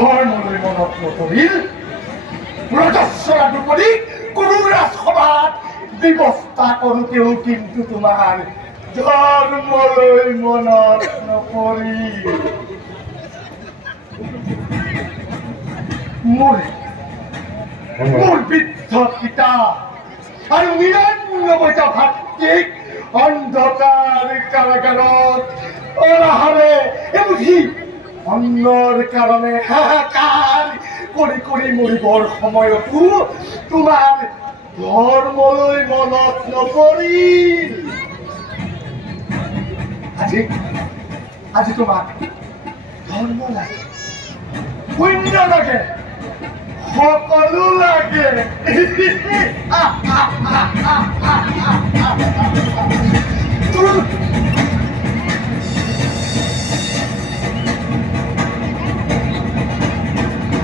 ধৰ্মলৈ মনত নপৰিল ৰজস্বলা দুপৰি কোনো ৰাজসভাত ব্যৱস্থা কৰোঁতেও কিন্তু তোমাৰ ধৰ্মলৈ মনত নপৰিল। মোৰ বৃদ্ধ পিতা আৰু ৯৯টা ভাতৃক অন্ধকাৰ কাৰাগাৰত অনাহাৰে এমুঠি অন্নৰ কাৰণে হাহাকাৰ কৰি কৰি মৰিবৰ সময়তো তোমাৰ ধৰ্মলৈ মনত নপৰিল। আজি তোমাক ধৰ্ম লাগে, পুণ্য লাগে, সকলো লাগে।